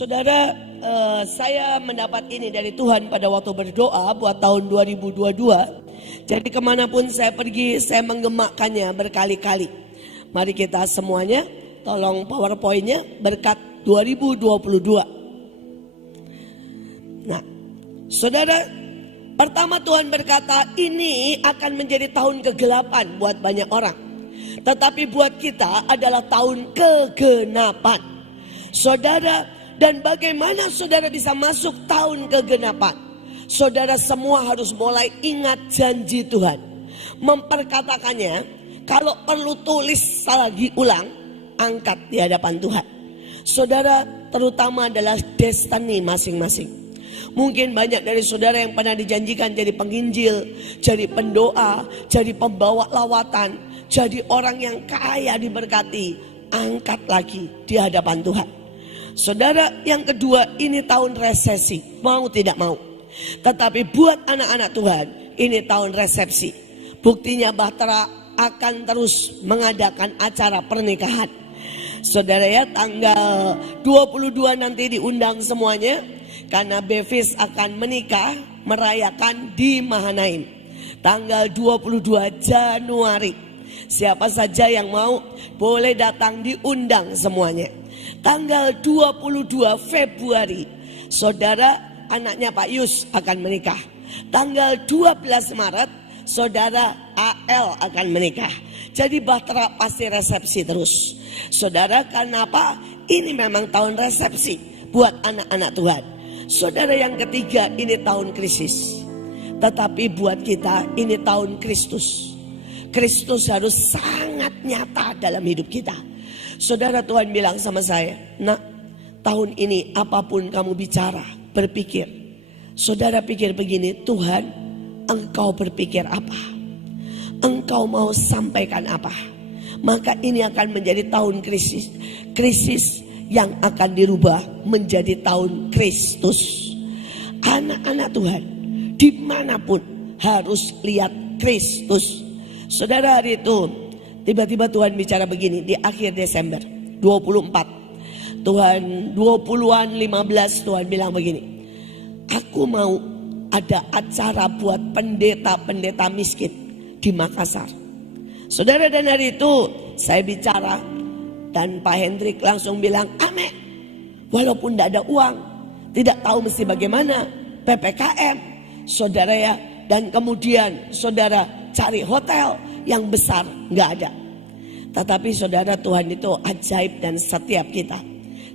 Saudara, saya mendapat ini dari Tuhan pada waktu berdoa buat tahun 2022. Jadi kemanapun saya pergi, saya menggemakkannya berkali-kali. Mari kita semuanya, tolong PowerPoint-nya berkat 2022. Nah, saudara, pertama Tuhan berkata ini akan menjadi tahun kegelapan buat banyak orang. Tetapi buat kita adalah tahun kegenapan. Saudara, dan bagaimana saudara bisa masuk tahun kegenapan? Saudara semua harus mulai ingat janji Tuhan. Memperkatakannya, kalau perlu tulis lagi ulang, angkat di hadapan Tuhan. Saudara, terutama adalah destiny masing-masing. Mungkin banyak dari saudara yang pernah dijanjikan jadi penginjil, jadi pendoa, jadi pembawa lawatan, jadi orang yang kaya diberkati. Angkat lagi di hadapan Tuhan. Saudara, yang kedua, ini tahun resesi, mau tidak mau. Tetapi buat anak-anak Tuhan, ini tahun resepsi. Buktinya Bahtera akan terus mengadakan acara pernikahan. Saudara ya, tanggal 22 nanti diundang semuanya. Karena Bevis akan menikah, merayakan di Mahanaim. Tanggal 22 Januari. Siapa saja yang mau boleh datang, diundang semuanya. Tanggal 22 Februari, saudara, anaknya Pak Yus akan menikah. Tanggal 12 Maret, saudara AL akan menikah. Jadi Bahtera pasti resepsi terus. Saudara, karena apa? Ini memang tahun resepsi buat anak-anak Tuhan. Saudara, yang ketiga, ini tahun krisis. Tetapi buat kita ini tahun Kristus. Kristus harus sangat nyata dalam hidup kita. Saudara, Tuhan bilang sama saya, nak, tahun ini apapun kamu bicara, berpikir. Saudara pikir begini, Tuhan, engkau berpikir apa? Engkau mau sampaikan apa? Maka ini akan menjadi tahun krisis. Krisis yang akan dirubah menjadi tahun Kristus. Anak-anak Tuhan, dimanapun harus lihat Kristus. Saudara, hari itu tiba-tiba Tuhan bicara begini di akhir Desember 24. Tuhan 20-an 15 Tuhan bilang begini. Aku mau ada acara buat pendeta-pendeta miskin di Makassar. Saudara, dan hari itu saya bicara dan Pak Hendrik langsung bilang amin. Walaupun tidak ada uang, tidak tahu mesti bagaimana, PPKM. Saudara ya, dan kemudian saudara cari hotel yang besar, nggak ada. Tetapi saudara, Tuhan itu ajaib dan setiap kita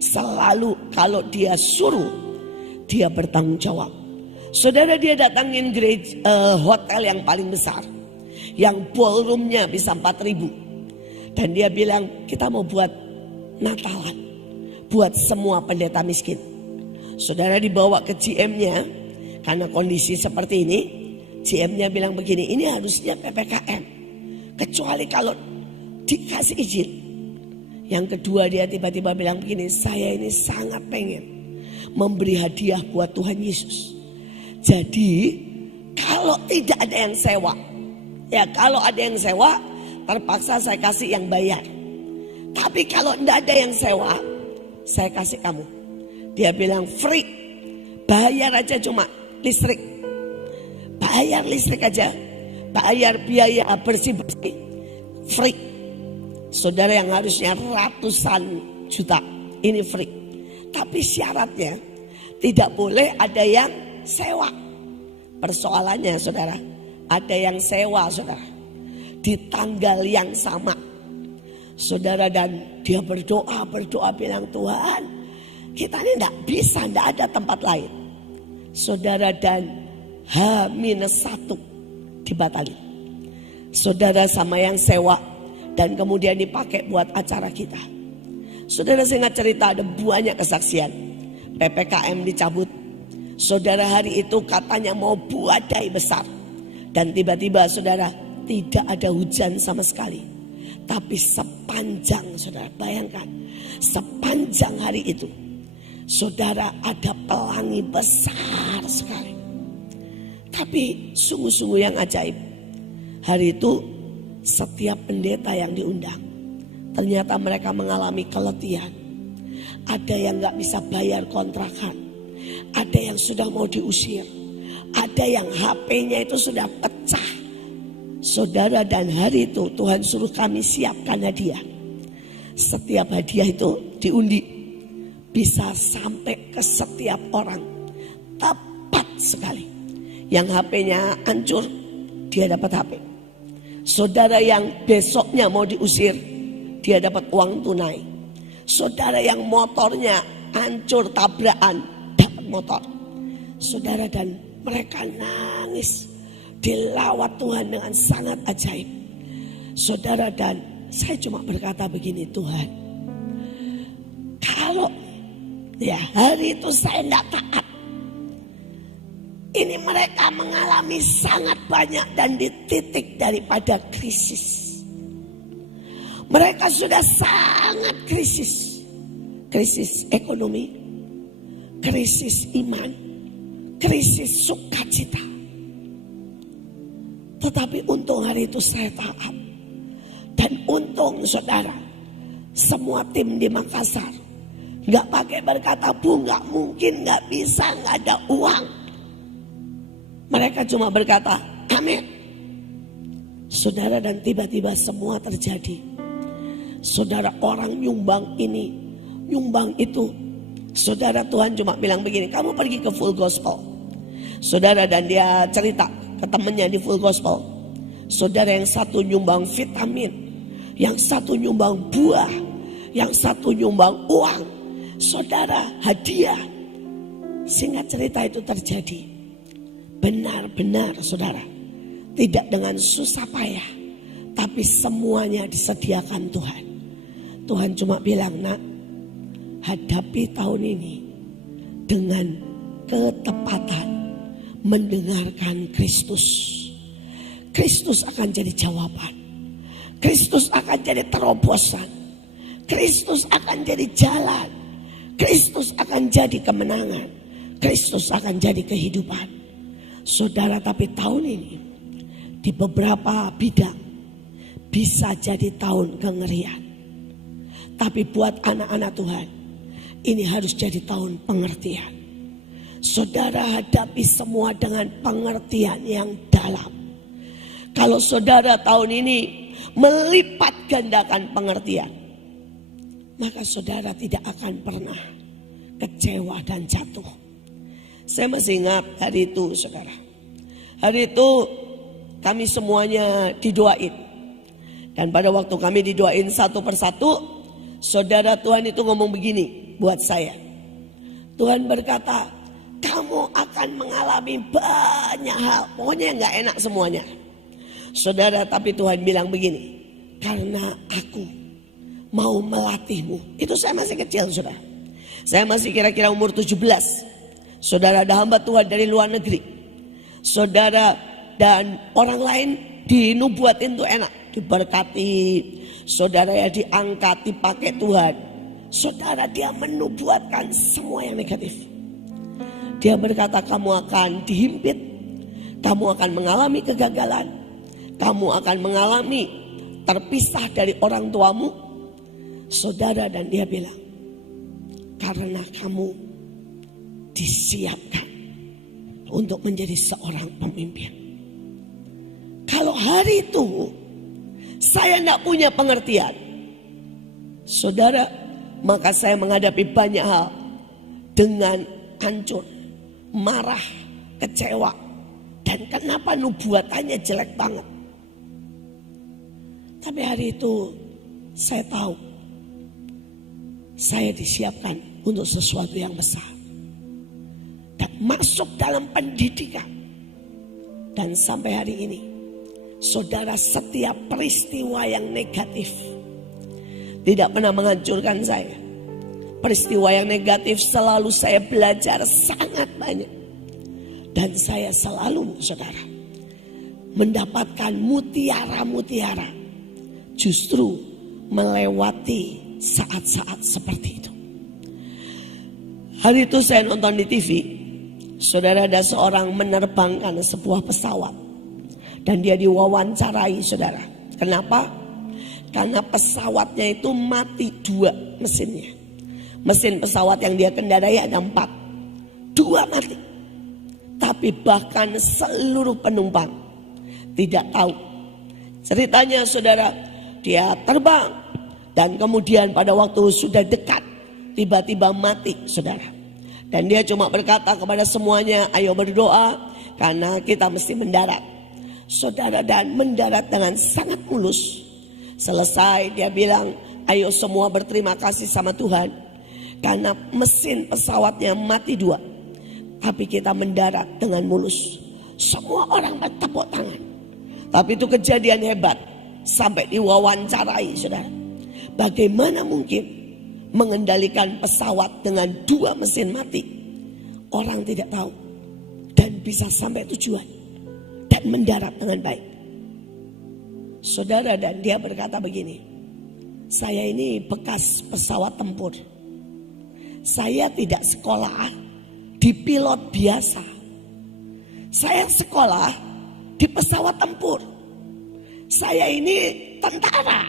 selalu kalau dia suruh, dia bertanggung jawab. Saudara, dia datangin hotel yang paling besar, yang ballroomnya bisa 4.000. Dan dia bilang kita mau buat Natalan buat semua pendeta miskin. Saudara, dibawa ke GM-nya karena kondisi seperti ini. GM-nya bilang begini, ini harusnya PPKM, kecuali kalau dikasih izin. Yang kedua, dia tiba-tiba bilang begini, saya ini sangat pengen memberi hadiah buat Tuhan Yesus. Jadi kalau tidak ada yang sewa, ya kalau ada yang sewa, terpaksa saya kasih yang bayar. Tapi kalau tidak ada yang sewa, saya kasih kamu. Dia bilang free, bayar aja cuma listrik. Bayar listrik aja, bayar biaya bersih-bersih, free. Saudara, yang harusnya ratusan juta, ini free. Tapi syaratnya tidak boleh ada yang sewa. Persoalannya saudara, ada yang sewa saudara, di tanggal yang sama. Saudara, dan dia berdoa bilang, Tuhan, kita ini tidak bisa, tidak ada tempat lain. Saudara, dan H-1 dibatalin. Saudara, sama yang sewa dan kemudian dipakai buat acara kita. Saudara, singkat cerita ada banyak kesaksian. PPKM dicabut. Saudara, hari itu katanya mau badai besar. Dan tiba-tiba saudara, tidak ada hujan sama sekali. Tapi sepanjang, saudara bayangkan, sepanjang hari itu, saudara, ada pelangi besar sekali. Tapi sungguh-sungguh yang ajaib, hari itu setiap pendeta yang diundang, ternyata mereka mengalami keletihan. Ada yang gak bisa bayar kontrakan. Ada yang sudah mau diusir. Ada yang HP-nya itu sudah pecah. Saudara, dan hari itu Tuhan suruh kami siapkan hadiah. Setiap hadiah itu diundi. Bisa sampai ke setiap orang. Tepat sekali. Yang HP-nya hancur, dia dapat HP. Saudara yang besoknya mau diusir, dia dapat uang tunai. Saudara yang motornya hancur tabrakan, dapat motor. Saudara, dan mereka nangis. Dilawat Tuhan dengan sangat ajaib. Saudara, dan saya cuma berkata begini, Tuhan, kalau ya hari itu saya tidak taat, ini mereka mengalami sangat banyak dan di titik daripada krisis. Mereka sudah sangat krisis. Krisis ekonomi, krisis iman, krisis sukacita. Tetapi untung hari itu saya taat. Dan untung saudara, semua tim di Makassar gak pakai berkata, Bu gak mungkin, gak bisa, gak ada uang. Mereka cuma berkata, amin. Saudara, dan tiba-tiba semua terjadi. Saudara, orang nyumbang ini, nyumbang itu. Saudara, Tuhan cuma bilang begini, kamu pergi ke Full Gospel. Saudara, dan dia cerita ke temannya di Full Gospel. Saudara, yang satu nyumbang vitamin, yang satu nyumbang buah, yang satu nyumbang uang. Saudara, hadiah. Singkat cerita itu terjadi. Benar-benar saudara, tidak dengan susah payah, tapi semuanya disediakan Tuhan. Tuhan cuma bilang, nak, hadapi tahun ini dengan ketepatan, mendengarkan Kristus. Kristus akan jadi jawaban. Kristus akan jadi terobosan. Kristus akan jadi jalan. Kristus akan jadi kemenangan. Kristus akan jadi kehidupan. Saudara, tapi tahun ini di beberapa bidang bisa jadi tahun kengerian. Tapi buat anak-anak Tuhan, ini harus jadi tahun pengertian. Saudara, hadapi semua dengan pengertian yang dalam. Kalau saudara tahun ini melipat gandakan pengertian, maka saudara tidak akan pernah kecewa dan jatuh. Saya masih ingat hari itu saudara. Hari itu kami semuanya didoain. Dan pada waktu kami didoain satu persatu, saudara, Tuhan itu ngomong begini buat saya. Tuhan berkata, kamu akan mengalami banyak hal. Pokoknya gak enak semuanya. Saudara, tapi Tuhan bilang begini, karena aku mau melatihmu. Itu saya masih kecil saudara. Saya masih kira-kira umur 17. Saudara, ada hamba Tuhan dari luar negeri. Saudara, dan orang lain dinubuatin tuh enak, diberkati. Saudara, ya diangkat, dipakai Tuhan. Saudara, dia menubuatkan semua yang negatif. Dia berkata, kamu akan dihimpit, kamu akan mengalami kegagalan, kamu akan mengalami terpisah dari orang tuamu. Saudara, dan dia bilang, karena kamu disiapkan untuk menjadi seorang pemimpin. Kalau hari itu saya tidak punya pengertian, saudara, maka saya menghadapi banyak hal dengan hancur, marah, kecewa. Dan kenapa nubuatannya jelek banget. Tapi hari itu saya tahu saya disiapkan untuk sesuatu yang besar. Dan masuk dalam pendidikan. Dan sampai hari ini, saudara, setiap peristiwa yang negatif tidak pernah menghancurkan saya. Peristiwa yang negatif selalu saya belajar sangat banyak. Dan saya selalu, saudara, mendapatkan mutiara-mutiara. Justru melewati saat-saat seperti itu. Hari itu saya nonton di TV. Saudara, ada seorang menerbangkan sebuah pesawat. Dan dia diwawancarai saudara. Kenapa? Karena pesawatnya itu mati 2 mesinnya. Mesin pesawat yang dia kendarai ada 4. 2 mati. Tapi bahkan seluruh penumpang tidak tahu. Ceritanya saudara, dia terbang dan kemudian pada waktu sudah dekat tiba-tiba mati saudara. Dan dia cuma berkata kepada semuanya, ayo berdoa karena kita mesti mendarat. Saudara, dan mendarat dengan sangat mulus. Selesai dia bilang, ayo semua berterima kasih sama Tuhan karena mesin pesawatnya mati 2. Tapi kita mendarat dengan mulus. Semua orang bertepuk tangan. Tapi itu kejadian hebat. Sampai diwawancarai saudara. Bagaimana mungkin mengendalikan pesawat dengan 2 mesin mati? Orang tidak tahu. Dan bisa sampai tujuan. Dan mendarat dengan baik. Saudara, dan dia berkata begini. Saya ini bekas pesawat tempur. Saya tidak sekolah di pilot biasa. Saya sekolah di pesawat tempur. Saya ini tentara.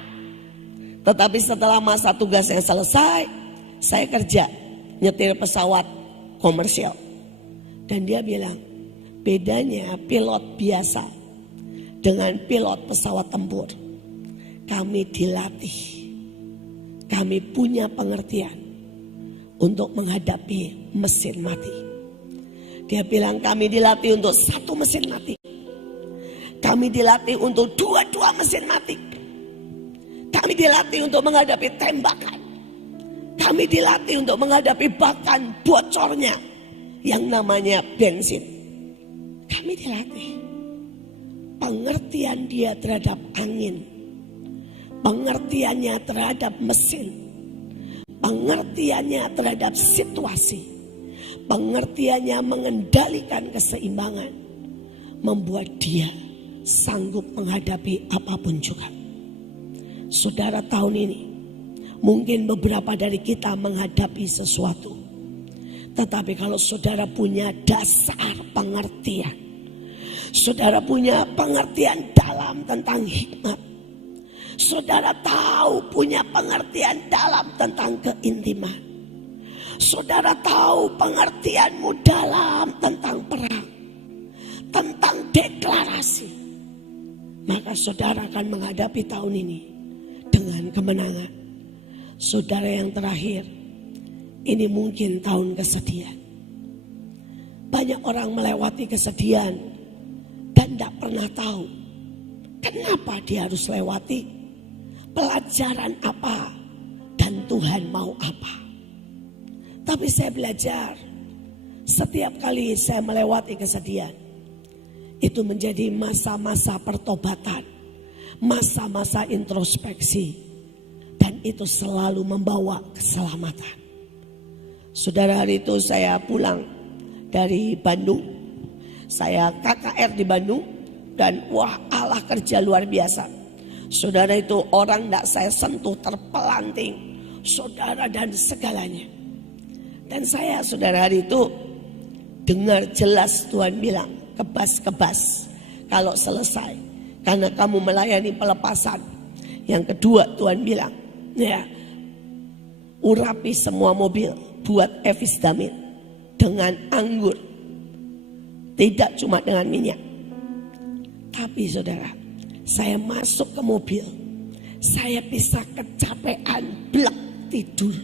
Tetapi setelah masa tugas yang selesai, saya kerja nyetir pesawat komersial. Dan dia bilang, bedanya pilot biasa dengan pilot pesawat tempur, kami dilatih. Kami punya pengertian untuk menghadapi mesin mati. Dia bilang kami dilatih untuk 1 mesin mati. Kami dilatih untuk 2 mesin mati. Kami dilatih untuk menghadapi tembakan. Kami dilatih untuk menghadapi bahkan bocornya yang namanya bensin. Kami dilatih. Pengertian dia terhadap angin. Pengertiannya terhadap mesin. Pengertiannya terhadap situasi. Pengertiannya mengendalikan keseimbangan. Membuat dia sanggup menghadapi apapun juga. Saudara, tahun ini mungkin beberapa dari kita menghadapi sesuatu. Tetapi kalau saudara punya dasar pengertian. Saudara punya pengertian dalam tentang hikmat. Saudara tahu punya pengertian dalam tentang keintiman. Saudara tahu pengertianmu dalam tentang perang. Tentang deklarasi. Maka saudara akan menghadapi tahun ini dengan kemenangan. Saudara, yang terakhir, ini mungkin tahun kesedihan. Banyak orang melewati kesedihan dan tidak pernah tahu kenapa dia harus lewati, pelajaran apa, dan Tuhan mau apa. Tapi saya belajar, setiap kali saya melewati kesedihan, itu menjadi masa-masa pertobatan, masa-masa introspeksi, dan itu selalu membawa keselamatan. Saudara, hari itu saya pulang dari Bandung, saya KKR di Bandung, dan wah, Allah kerja luar biasa. Saudara, itu orang tidak saya sentuh, terpelanting, saudara, dan segalanya. Dan saya, saudara, hari itu dengar jelas Tuhan bilang, kebas-kebas kalau selesai, karena kamu melayani pelepasan. Yang kedua Tuhan bilang, ya, urapi semua mobil, buat evisdamin dengan anggur, tidak cuma dengan minyak. Tapi saudara, saya masuk ke mobil, saya bisa kecapean, blek, tidur.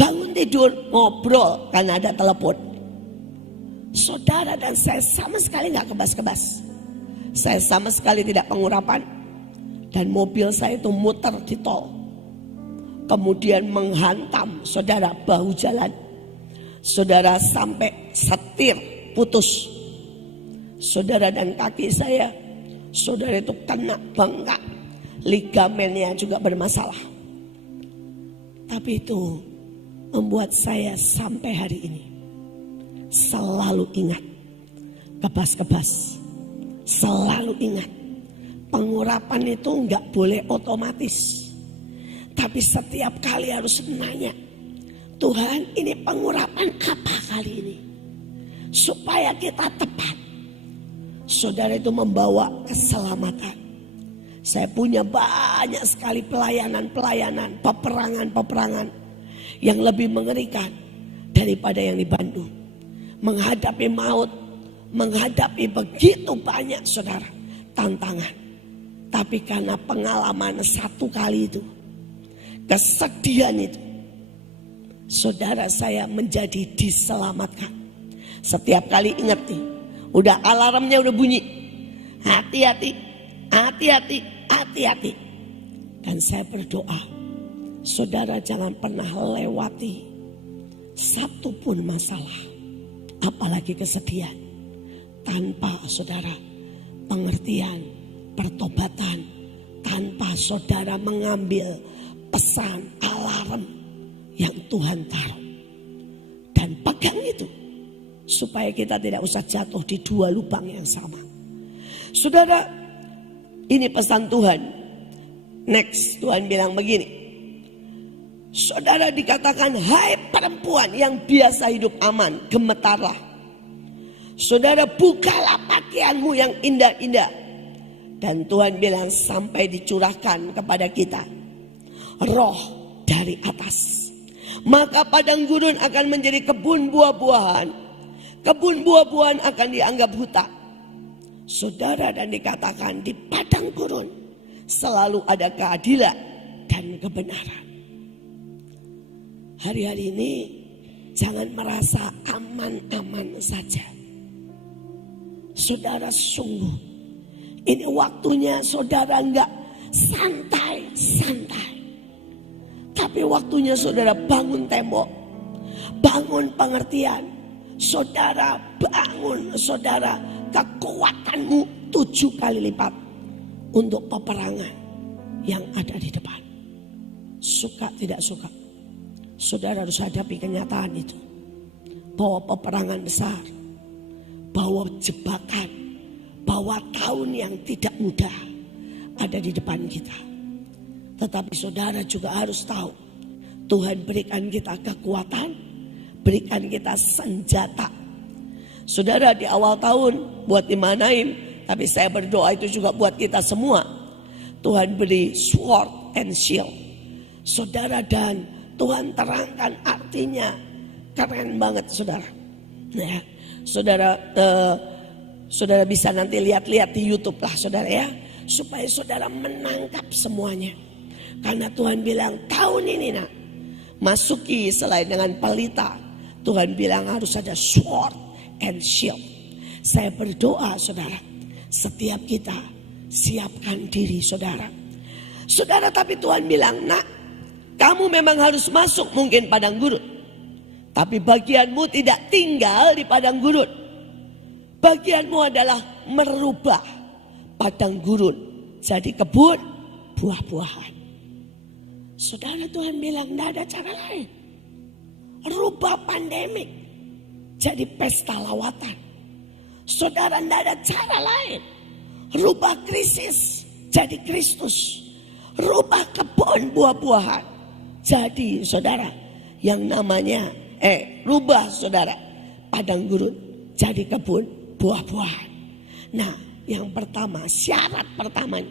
Bangun tidur, ngobrol karena ada telepon. Saudara, dan saya sama sekali gak kebas-kebas. Saya sama sekali tidak pengurapan. Dan mobil saya itu muter di tol. Kemudian menghantam, saudara, bahu jalan. Saudara, sampai setir putus. Saudara, dan kaki saya, saudara, itu kena bengkak. Ligamennya juga bermasalah. Tapi itu membuat saya sampai hari ini selalu ingat kebas-kebas. Selalu ingat pengurapan itu enggak boleh otomatis. Tapi setiap kali harus nanya, Tuhan, ini pengurapan apa kali ini? Supaya kita tepat. Saudara, itu membawa keselamatan. Saya punya banyak sekali pelayanan-pelayanan, peperangan-peperangan yang lebih mengerikan daripada yang di Bandung. Menghadapi maut, menghadapi begitu banyak saudara tantangan. Tapi karena pengalaman satu kali itu, kesedihan itu, saudara saya menjadi diselamatkan. Setiap kali ingat nih, udah alarmnya udah bunyi. Hati-hati, hati-hati, hati-hati. Dan saya berdoa, saudara jangan pernah lewati satu pun masalah, apalagi kesedihan, tanpa saudara pengertian, pertobatan, tanpa saudara mengambil pesan alarm yang Tuhan taruh. Dan pegang itu, supaya kita tidak usah jatuh di dua lubang yang sama. Saudara, ini pesan Tuhan. Next, Tuhan bilang begini. Saudara dikatakan, hai perempuan yang biasa hidup aman, gemetarlah. Saudara, bukalah pakaianmu yang indah-indah. Dan Tuhan bilang, sampai dicurahkan kepada kita roh dari atas. Maka padang gurun akan menjadi kebun buah-buahan. Kebun buah-buahan akan dianggap hutan. Saudara, dan dikatakan di padang gurun selalu ada keadilan dan kebenaran. Hari-hari ini jangan merasa aman-aman saja. Saudara, sungguh ini waktunya saudara enggak santai-santai. Tapi waktunya saudara bangun tembok, bangun pengertian. Saudara bangun, saudara kekuatanmu 7 kali lipat untuk peperangan yang ada di depan. Suka tidak suka, saudara harus hadapi kenyataan itu. Bahwa peperangan besar, bahwa jebakan, bahwa tahun yang tidak mudah ada di depan kita. Tetapi saudara juga harus tahu, Tuhan berikan kita kekuatan, berikan kita senjata. Saudara, di awal tahun buat di Manaim, tapi saya berdoa itu juga buat kita semua. Tuhan beri sword and shield. Saudara, dan Tuhan terangkan artinya. Keren banget saudara. Ya, saudara, saudara bisa nanti lihat-lihat di YouTube lah saudara ya. Supaya saudara menangkap semuanya. Karena Tuhan bilang tahun ini nak, masuki selain dengan pelita, Tuhan bilang harus ada sword and shield. Saya berdoa saudara, setiap kita siapkan diri saudara. Saudara, tapi Tuhan bilang, nak, kamu memang harus masuk mungkin padang gurun. Tapi bagianmu tidak tinggal di padang gurun. Bagianmu adalah merubah padang gurun jadi kebun buah-buahan. Saudara, Tuhan bilang tidak ada cara lain. Rubah pandemik jadi pesta lawatan. Saudara, tidak ada cara lain. Rubah krisis jadi Kristus. Rubah kebun buah-buahan jadi saudara yang namanya rubah saudara padang gurun jadi kebun buah-buahan. Nah, yang pertama, syarat pertamanya,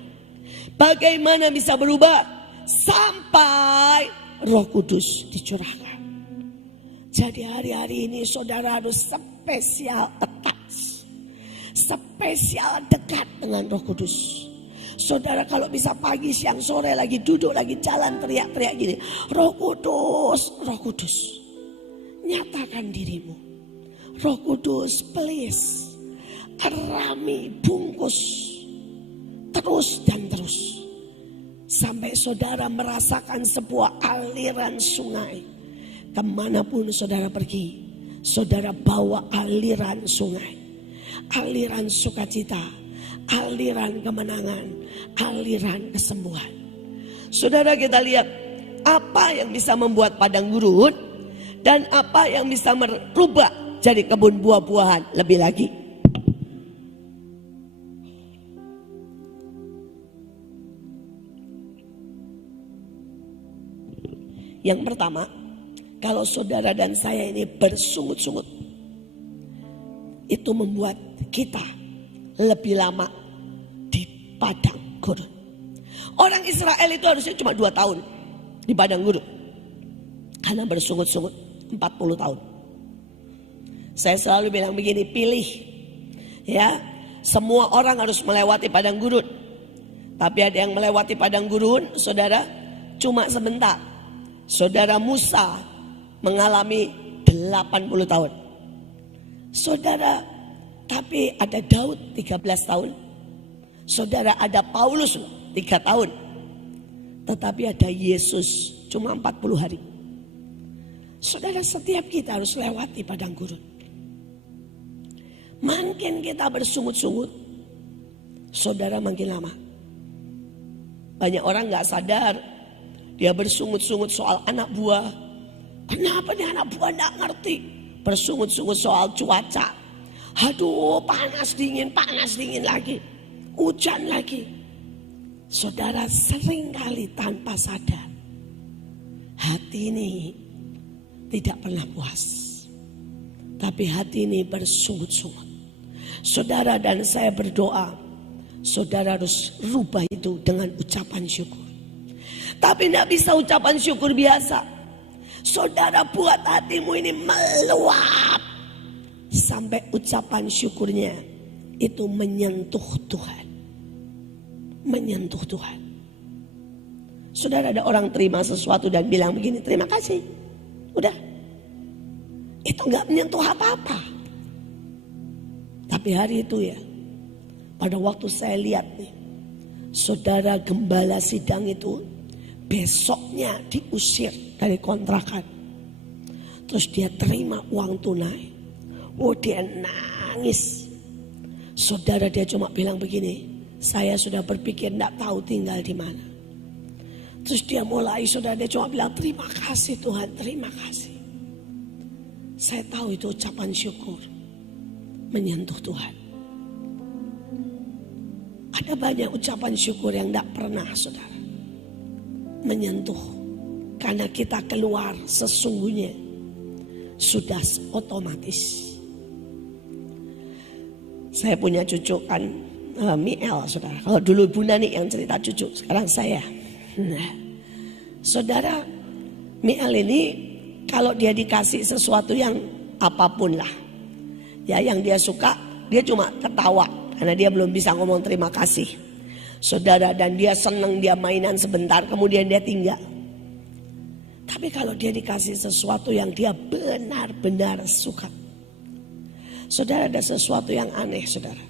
bagaimana bisa berubah? Sampai Roh Kudus dicurahkan. Jadi hari-hari ini saudara harus spesial attach, spesial dekat dengan Roh Kudus. Saudara kalau bisa pagi, siang, sore lagi duduk, lagi jalan teriak-teriak gini, Roh Kudus, Roh Kudus, nyatakan dirimu. Roh Kudus, please, rami, bungkus, terus dan terus. Sampai saudara merasakan sebuah aliran sungai. Kemanapun saudara pergi, saudara bawa aliran sungai. Aliran sukacita, aliran kemenangan, aliran kesembuhan. Saudara, kita lihat apa yang bisa membuat padang gurun dan apa yang bisa merubah jadi kebun buah-buahan lebih lagi. Yang pertama, kalau saudara dan saya ini bersungut-sungut, itu membuat kita lebih lama di padang gurun. Orang Israel itu harusnya cuma 2 tahun di padang gurun. Karena bersungut-sungut 40 tahun. Saya selalu bilang begini, pilih. Ya, semua orang harus melewati padang gurun. Tapi ada yang melewati padang gurun, saudara, cuma sebentar. Saudara Musa mengalami 80 tahun. Saudara, tapi ada Daud 13 tahun. Saudara, ada Paulus 3 tahun. Tetapi ada Yesus cuma 40 hari. Saudara, setiap kita harus lewati padang gurun. Makin kita bersungut-sungut, saudara, makin lama. Banyak orang gak sadar, dia bersungut-sungut soal anak buah. Kenapa nih anak buah gak ngerti? Bersungut-sungut soal cuaca. Aduh, panas dingin lagi. Hujan lagi. Saudara, seringkali tanpa sadar, hati ini tidak pernah puas. Tapi hati ini bersungut-sungut. Saudara, dan saya berdoa, saudara harus rubah itu dengan ucapan syukur. Tapi tidak bisa ucapan syukur biasa. Saudara, buat hatimu ini meluap sampai ucapan syukurnya itu menyentuh Tuhan. Menyentuh Tuhan. Saudara, ada orang terima sesuatu dan bilang begini, terima kasih. Udah. Itu gak menyentuh apa-apa. Tapi hari itu ya, pada waktu saya lihat nih, saudara gembala sidang itu besoknya diusir dari kontrakan. Terus dia terima uang tunai. Oh, dia nangis. Saudara, dia cuma bilang begini, saya sudah berpikir tidak tahu tinggal di mana. Terus dia mulai, saudara, dia cuma bilang terima kasih Tuhan, terima kasih. Saya tahu itu ucapan syukur menyentuh Tuhan. Ada banyak ucapan syukur yang tidak pernah, saudara, menyentuh. Karena kita keluar sesungguhnya sudah otomatis. Saya punya cucu kan, Miel, saudara. Kalau dulu Bu Nani yang cerita cucu, sekarang saya. Nah, saudara, Miel ini kalau dia dikasih sesuatu yang apapun lah, ya, yang dia suka, dia cuma ketawa karena dia belum bisa ngomong terima kasih. Saudara, dan dia senang, dia mainan sebentar kemudian dia tinggal. Tapi kalau dia dikasih sesuatu yang dia benar-benar suka, saudara, ada sesuatu yang aneh, saudara.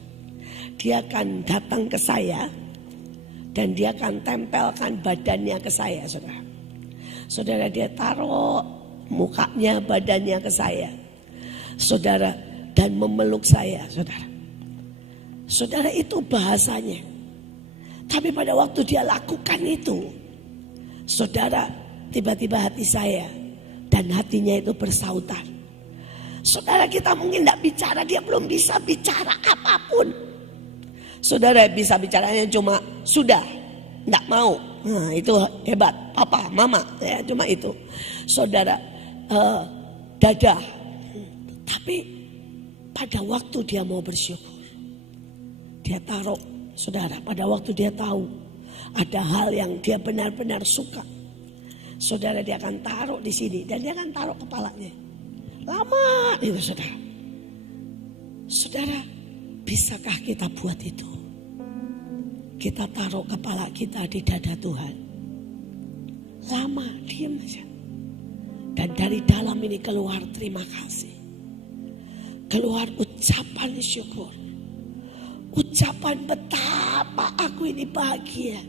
Dia akan datang ke saya dan dia akan tempelkan badannya ke saya, saudara. Saudara, dia taruh mukanya, badannya ke saya, saudara, dan memeluk saya, saudara. Saudara, itu bahasanya. Tapi pada waktu dia lakukan itu, saudara, tiba-tiba hati saya dan hatinya itu bersautan. Saudara, kita mungkin tidak bicara, dia belum bisa bicara apapun. Saudara, bisa bicaranya cuma sudah, tidak mau. Nah, itu hebat, papa, mama, ya, cuma itu. Saudara, dadah. Tapi pada waktu dia mau bersyukur, dia taruh, saudara, pada waktu dia tahu ada hal yang dia benar-benar suka, saudara, dia akan taruh di sini dan dia akan taruh kepalanya. Lama itu, saudara. Saudara, bisakah kita buat itu? Kita taruh kepala kita di dada Tuhan. Lama, diam aja. Dan dari dalam ini keluar terima kasih. Keluar ucapan syukur. Ucapan betapa aku ini bahagia.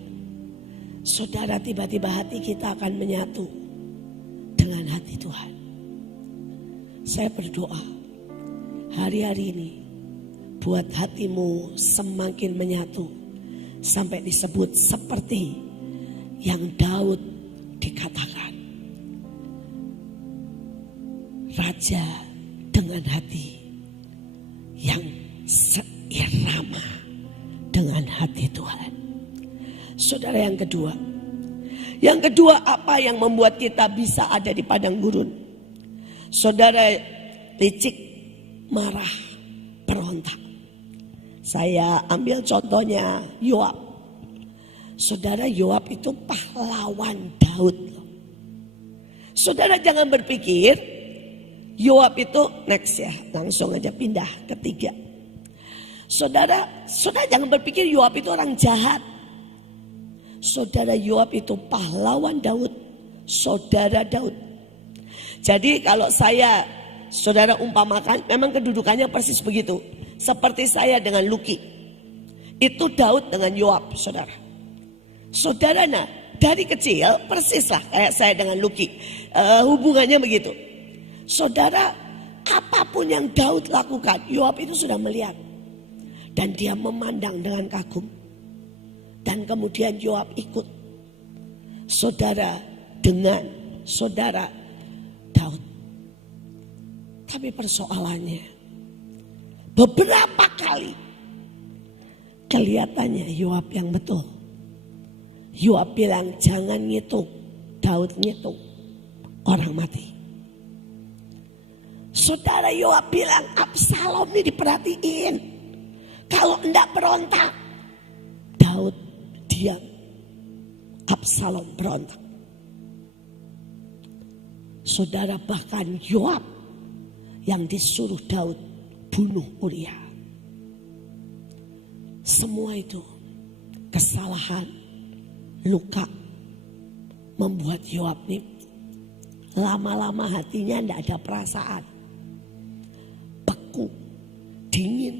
Saudara, tiba-tiba hati kita akan menyatu dengan hati Tuhan. Saya berdoa hari-hari ini buat hatimu semakin menyatu sampai disebut seperti yang Daud dikatakan, raja dengan hati yang seirama dengan hati Tuhan. Saudara, yang kedua apa yang membuat kita bisa ada di padang gurun? Saudara, licik, marah, berontak. Saya ambil contohnya Yoab. Saudara, Yoab itu pahlawan Daud. Saudara jangan berpikir Yoab itu next ya, langsung aja pindah ketiga. Saudara jangan berpikir Yoab itu orang jahat. Saudara, Yoab itu pahlawan Daud, saudara Daud. Jadi kalau saudara umpamakan, memang kedudukannya persis begitu. Seperti saya dengan Luki. Itu Daud dengan Yoab, saudara. Saudara, nah dari kecil persis lah kayak saya dengan Luki. Hubungannya begitu. Saudara, apapun yang Daud lakukan, Yoab itu sudah melihat. Dan dia memandang dengan kagum. Dan kemudian Yoab ikut. Saudara dengan saudara Daud. Tapi persoalannya, beberapa kali kelihatannya Yoab yang betul. Yoab bilang jangan ngitung, Daud ngitung, orang mati. Saudara, Yoab bilang Absalom ini diperhatiin. Kalau enggak berontak, Daud diam. Absalom berontak. Saudara, bahkan Yoab yang disuruh Daud bunuh Uria. Semua itu kesalahan, luka membuat Yoab ini lama-lama hatinya tidak ada perasaan. Beku, dingin,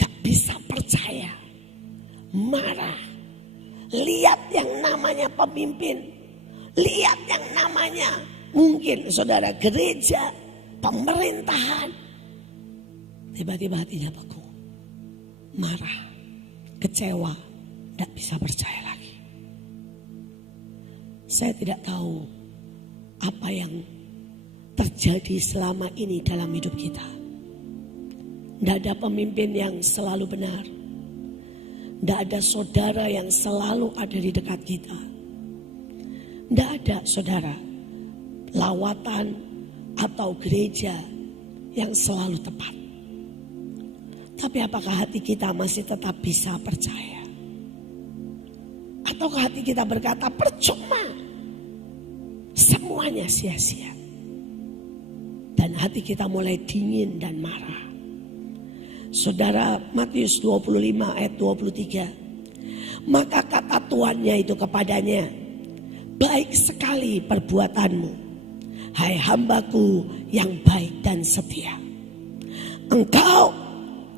gak bisa percaya, marah. Lihat yang namanya pemimpin, lihat yang namanya mungkin saudara gereja, pemerintahan. Tiba-tiba hatinya beku, marah, kecewa, tidak bisa percaya lagi. Saya tidak tahu apa yang terjadi selama ini dalam hidup kita. Tidak ada pemimpin yang selalu benar. Tidak ada saudara yang selalu ada di dekat kita. Tidak ada saudara lawatan atau gereja yang selalu tepat. Tapi apakah hati kita masih tetap bisa percaya? Ataukah hati kita berkata percuma, semuanya sia-sia. Dan hati kita mulai dingin dan marah. Saudara, Matius 25 ayat 23. Maka kata tuannya itu kepadanya, baik sekali perbuatanmu, hai hambaku yang baik dan setia. Engkau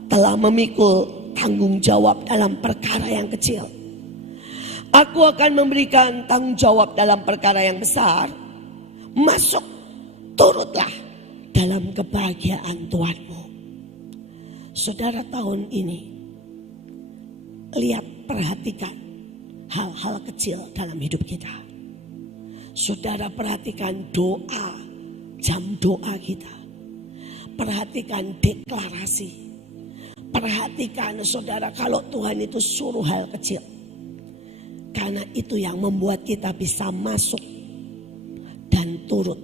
telah memikul tanggung jawab dalam perkara yang kecil. Aku akan memberikan tanggung jawab dalam perkara yang besar. Masuk, turutlah dalam kebahagiaan Tuhanmu. Saudara, tahun ini lihat, perhatikan hal-hal kecil dalam hidup kita. Saudara, perhatikan doa, jam doa kita. Perhatikan deklarasi. Perhatikan saudara, kalau Tuhan itu suruh hal kecil. Karena itu yang membuat kita bisa masuk dan turut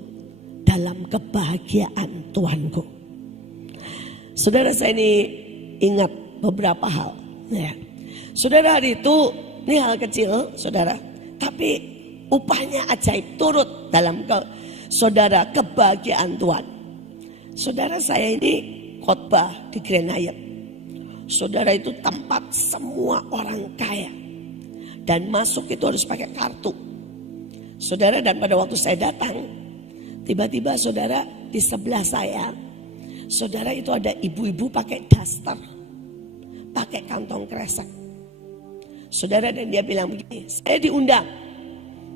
dalam kebahagiaan Tuhanku. Saudara, saya ini ingat beberapa hal. Ya. Saudara, hari itu ini hal kecil, saudara. Tapi upahnya ajaib, turut dalam saudara kebahagiaan Tuhan. Saudara, saya ini khotbah di Grand Hyatt. Saudara, itu tempat semua orang kaya. Dan masuk itu harus pakai kartu. Saudara, dan pada waktu saya datang, tiba-tiba saudara di sebelah saya, saudara itu ada ibu-ibu pakai daster, pakai kantong kresek. Saudara, dan dia bilang begini, saya diundang,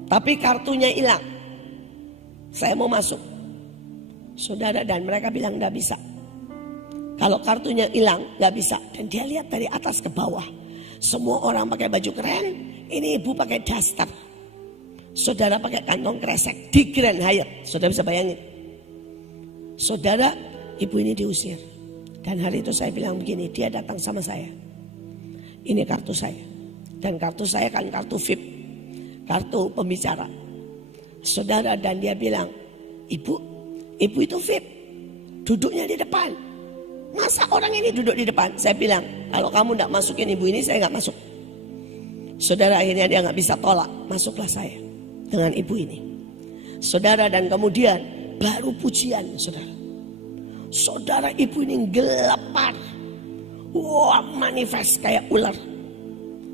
tapi kartunya hilang. Saya mau masuk. Saudara, dan mereka bilang gak bisa. Kalau kartunya hilang gak bisa. Dan dia lihat dari atas ke bawah. Semua orang pakai baju keren, ini ibu pakai daster. Saudara pakai kantong kresek di Grand Hyatt. Saudara bisa bayangin. Saudara, ibu ini diusir. Dan hari itu saya bilang begini, dia datang sama saya. Ini kartu saya. Dan kartu saya kan kartu VIP. Kartu pembicara. Saudara, dan dia bilang, ibu itu VIP. Duduknya di depan. Masa orang ini duduk di depan? Saya bilang, kalau kamu tidak masukin ibu ini, saya nggak masuk. Saudara, akhirnya dia nggak bisa tolak. Masuklah saya dengan ibu ini. Saudara, dan kemudian baru pujian, saudara. Saudara, ibu ini gelepar. Wah, manifest kayak ular.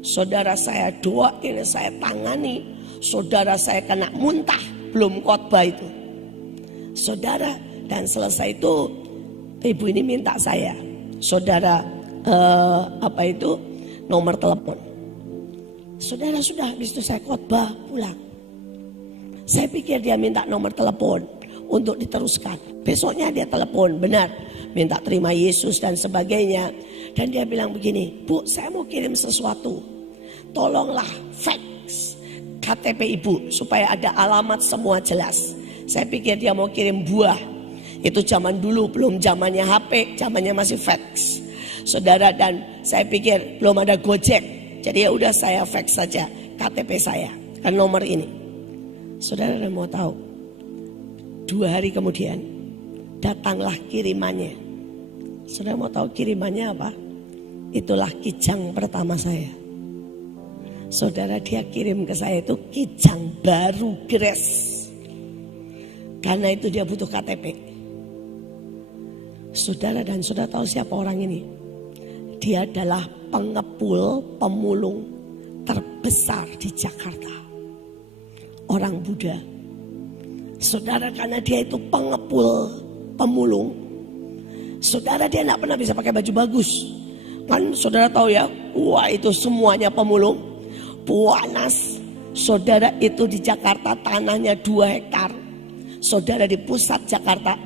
Saudara, saya doain, saya tangani. Saudara, saya kena muntah. Belum khotbah itu. Saudara, dan selesai itu ibu ini minta saya, saudara, nomor telepon. Saudara, sudah habis itu saya khotbah pulang. Saya pikir dia minta nomor telepon untuk diteruskan. Besoknya dia telepon, benar, minta terima Yesus dan sebagainya. Dan dia bilang begini, Bu, saya mau kirim sesuatu. Tolonglah fax KTP ibu supaya ada alamat semua jelas. Saya pikir dia mau kirim buah. Itu zaman dulu, belum zamannya HP, zamannya masih fax. Saudara, dan saya pikir belum ada Gojek. Jadi ya udah, saya fax saja KTP saya kan nomor ini. Saudara, mau tahu? 2 hari kemudian datanglah kirimannya. Saudara mau tahu kirimannya apa? Itulah kijang pertama saya. Saudara, dia kirim ke saya itu kijang baru gres. Karena itu dia butuh KTP. Saudara, dan saudara tahu siapa orang ini? Dia adalah pengepul pemulung terbesar di Jakarta. Orang Buddha. Saudara, karena dia itu pengepul pemulung. Saudara, dia tidak pernah bisa pakai baju bagus. Kan saudara tahu ya, wah itu semuanya pemulung. Panas. Saudara, itu di Jakarta tanahnya 2 hektar. Saudara, di pusat Jakarta.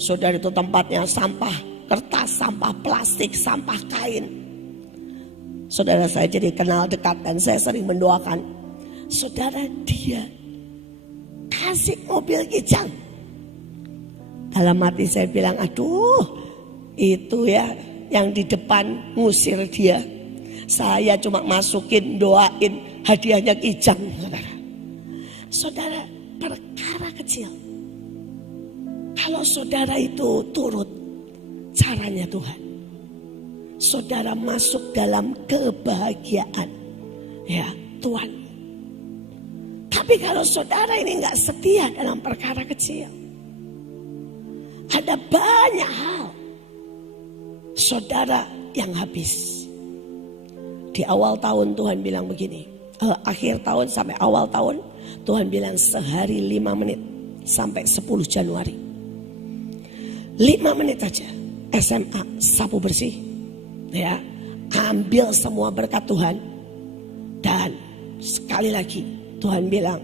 Saudara, itu tempatnya sampah kertas, sampah plastik, sampah kain. Saudara, saya jadi kenal dekat dan saya sering mendoakan. Saudara, dia kasih mobil kijang. Dalam hati saya bilang, aduh, itu ya yang di depan ngusir dia. Saya cuma masukin, doain, hadiahnya kijang, saudara. Saudara, perkara kecil. Kalau saudara itu turut caranya Tuhan, saudara masuk dalam kebahagiaan ya Tuhan. Tapi kalau saudara ini nggak setia dalam perkara kecil, ada banyak hal saudara yang habis. Di awal tahun Tuhan bilang begini, akhir tahun sampai awal tahun Tuhan bilang sehari 5 menit sampai 10 Januari. 5 menit aja SMA sapu bersih, ya, ambil semua berkat Tuhan. Dan sekali lagi Tuhan bilang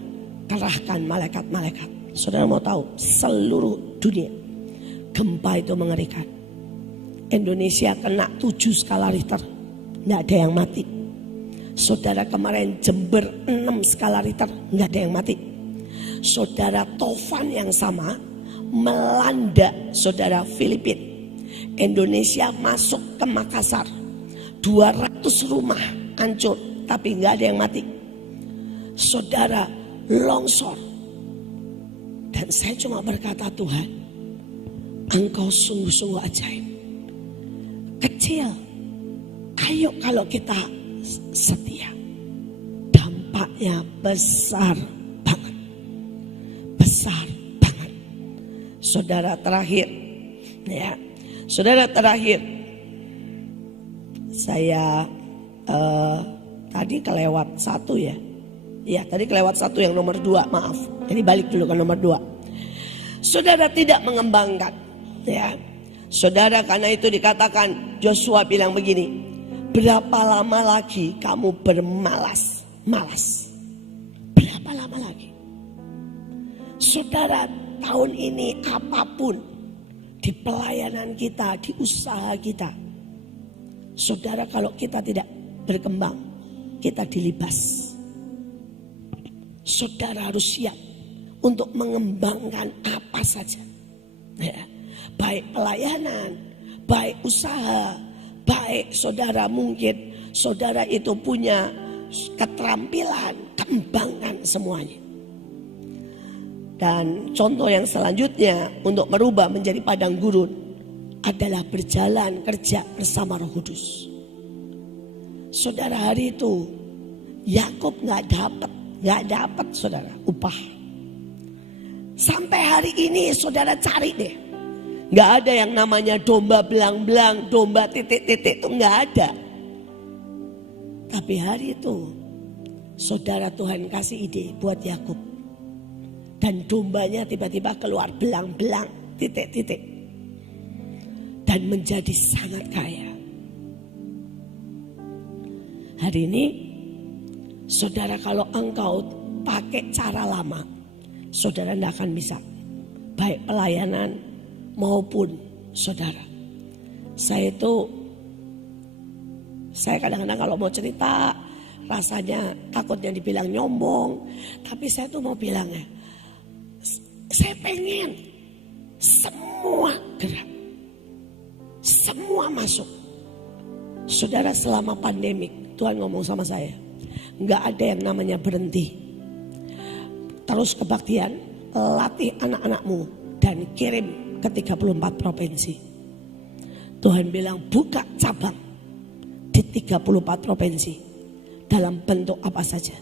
kerahkan malaikat-malaikat. Saudara mau tahu, seluruh dunia gempa itu mengerikan. Indonesia kena 7 skala Richter, nggak ada yang mati. Saudara, kemarin Jember 6 skala Richter, nggak ada yang mati. Saudara, Tovan yang sama melanda saudara Filipina. Indonesia masuk ke Makassar, 200 rumah hancur, tapi nggak ada yang mati. Saudara, longsor. Dan saya cuma berkata, Tuhan, Engkau sungguh-sungguh ajaib. Kecil, ayo kalau kita setia, dampaknya besar banget. Besar banget. Saudara, terakhir, ya, saudara, terakhir, saya tadi kelewat 1 ya. Ya, tadi kelewat 1 yang nomor 2, maaf. Jadi balik dulu ke nomor 2. Saudara, tidak mengembangkan, ya. Saudara, karena itu dikatakan, Joshua bilang begini, berapa lama lagi kamu bermalas-malas? Berapa lama lagi? Saudara, tahun ini apapun di pelayanan kita, di usaha kita, saudara, kalau kita tidak berkembang, kita dilibas. Saudara harus siap untuk mengembangkan apa saja, ya. Baik pelayanan, baik usaha, baik saudara mungkin saudara itu punya keterampilan, kembangkan semuanya. Dan contoh yang selanjutnya untuk merubah menjadi padang gurun adalah berjalan kerja bersama Roh Kudus. Saudara, hari itu Yakub nggak dapat saudara upah. Sampai hari ini saudara cari deh. Gak ada yang namanya domba belang-belang, domba titik-titik, itu gak ada. Tapi hari itu saudara, Tuhan kasih ide buat Yakub. Dan dombanya tiba-tiba keluar belang-belang, titik-titik. Dan menjadi sangat kaya. Hari ini saudara, kalau engkau pakai cara lama, saudara tidak akan bisa. Baik pelayanan maupun saudara. Saya kadang-kadang kalau mau cerita rasanya takutnya dibilang nyombong. Tapi saya tuh mau bilangnya, saya pengen semua gerak, semua masuk. Saudara, selama pandemik Tuhan ngomong sama saya, nggak ada yang namanya berhenti. Terus kebaktian, latih anak-anakmu dan kirim ke 34 provinsi. Tuhan bilang buka cabang di 34 provinsi. Dalam bentuk apa saja.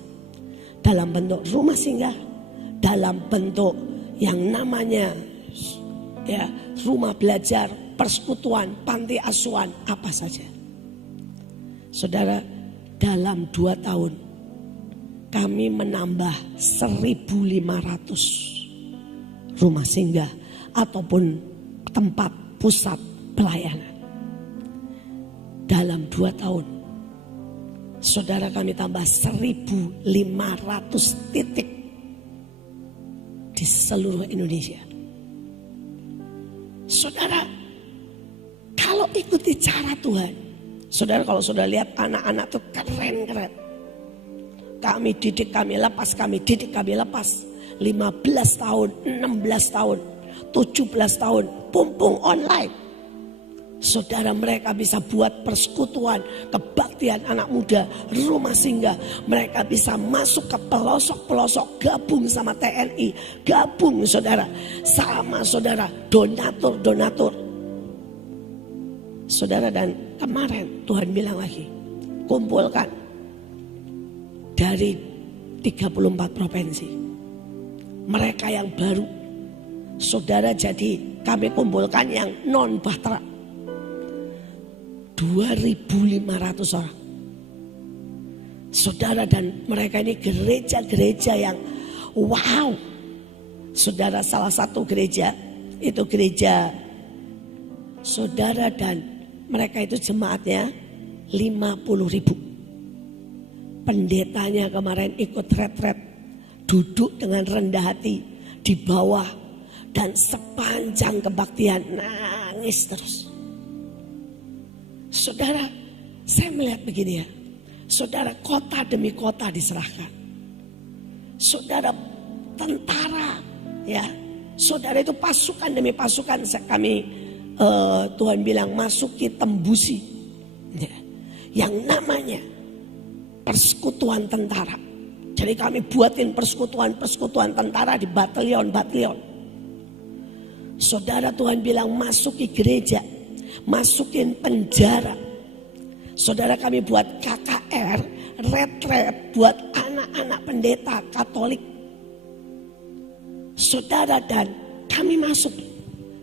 Dalam bentuk rumah singgah, dalam bentuk yang namanya ya rumah belajar, persekutuan, panti asuhan, apa saja. Saudara, dalam 2 tahun kami menambah 1.500 rumah singgah ataupun tempat pusat pelayanan. Dalam 2 tahun saudara, kami tambah 1.500 titik di seluruh Indonesia. Saudara, kalau ikuti cara Tuhan, saudara, kalau saudara lihat anak-anak tuh keren-keren. Kami didik, kami lepas, kami didik, kami lepas. 15 tahun, 16 tahun, 17 tahun, pumpung online. Saudara, mereka bisa buat persekutuan, kebaktian anak muda, rumah singgah. Mereka bisa masuk ke pelosok-pelosok, gabung sama TNI, gabung saudara, sama saudara, donatur. Saudara, dan kemarin Tuhan bilang lagi, kumpulkan dari 34 provinsi. Mereka yang baru, saudara, jadi kami kumpulkan yang non-bahtera. 2.500 orang. Saudara, dan mereka ini gereja-gereja yang wow. Saudara, salah satu gereja, itu gereja saudara, dan mereka itu jemaatnya 50.000. Pendetanya kemarin ikut retret, duduk dengan rendah hati di bawah, dan sepanjang kebaktian nangis terus. Saudara, saya melihat begini ya. Saudara, kota demi kota diserahkan. Saudara, tentara ya. Saudara, itu pasukan demi pasukan kami Tuhan bilang masuki, tembusi ya, yang namanya persekutuan tentara. Jadi kami buatin persekutuan tentara di batalion. Saudara, Tuhan bilang masuki gereja, masukin penjara. Saudara, kami buat KKR, retret buat anak-anak pendeta Katolik. Saudara, dan kami masuk.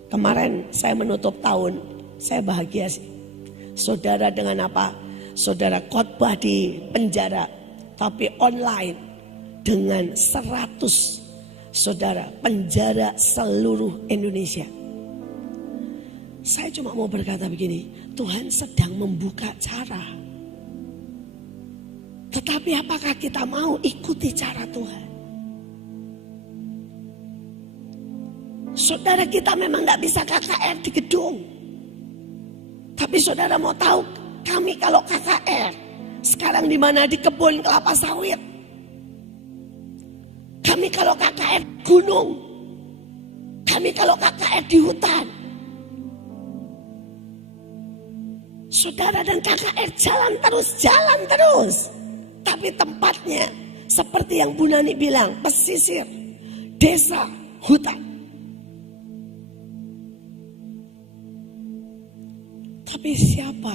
Kemarin saya menutup tahun, saya bahagia sih. Saudara, dengan apa? Saudara, khotbah di penjara, tapi online dengan 100 saudara penjara seluruh Indonesia. Saya cuma mau berkata begini, Tuhan sedang membuka cara. Tetapi apakah kita mau ikuti cara Tuhan? Saudara, kita memang gak bisa KKR di gedung. Tapi saudara mau tahu, kami kalau KKR sekarang di mana? Di kebun kelapa sawit. Kami kalau KKR gunung. Kami kalau KKR di hutan. Saudara, dan KKR jalan terus. Tapi tempatnya seperti yang Bu Nani bilang, pesisir, desa, hutan. Tapi siapa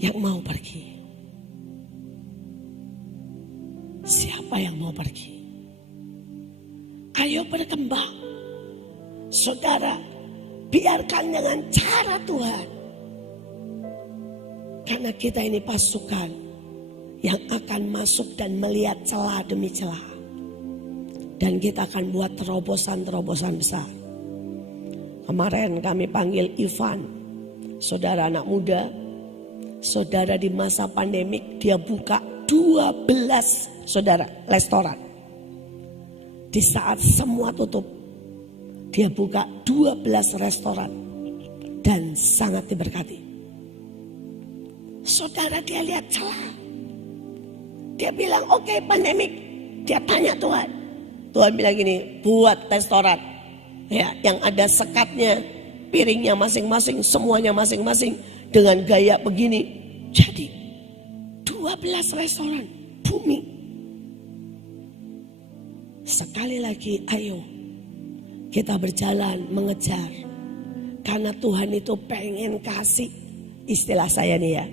yang mau pergi? Siapa yang mau pergi? Ayo berkembang. Saudara, biarkan dengan cara Tuhan. Karena kita ini pasukan yang akan masuk dan melihat celah demi celah. Dan kita akan buat terobosan-terobosan besar. Kemarin kami panggil Ivan, saudara anak muda. Saudara di masa pandemik dia buka 12 saudara restoran. Di saat semua tutup, dia buka 12 restoran dan sangat diberkati. Saudara dia lihat celah. Dia bilang oke, pandemik. Dia tanya Tuhan. Tuhan bilang gini, buat restoran. Ya, yang ada sekatnya, piringnya masing-masing, semuanya masing-masing dengan gaya begini. Jadi 12 restoran bumi. Sekali lagi ayo kita berjalan mengejar. Karena Tuhan itu pengen kasih, istilah saya nih ya,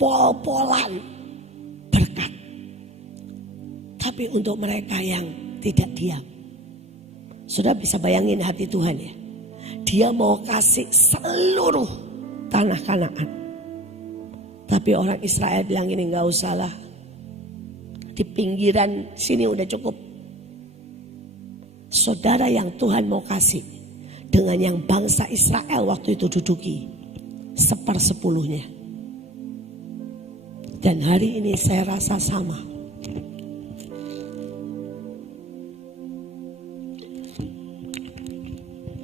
pol-polan berkat. Tapi untuk mereka yang tidak diam. Sudah bisa bayangin hati Tuhan ya. Dia mau kasih seluruh tanah Kanaan. Tapi orang Israel bilang gini, gak usah lah. Di pinggiran sini udah cukup. Saudara, yang Tuhan mau kasih dengan yang bangsa Israel waktu itu duduki 1/10. Dan hari ini saya rasa sama.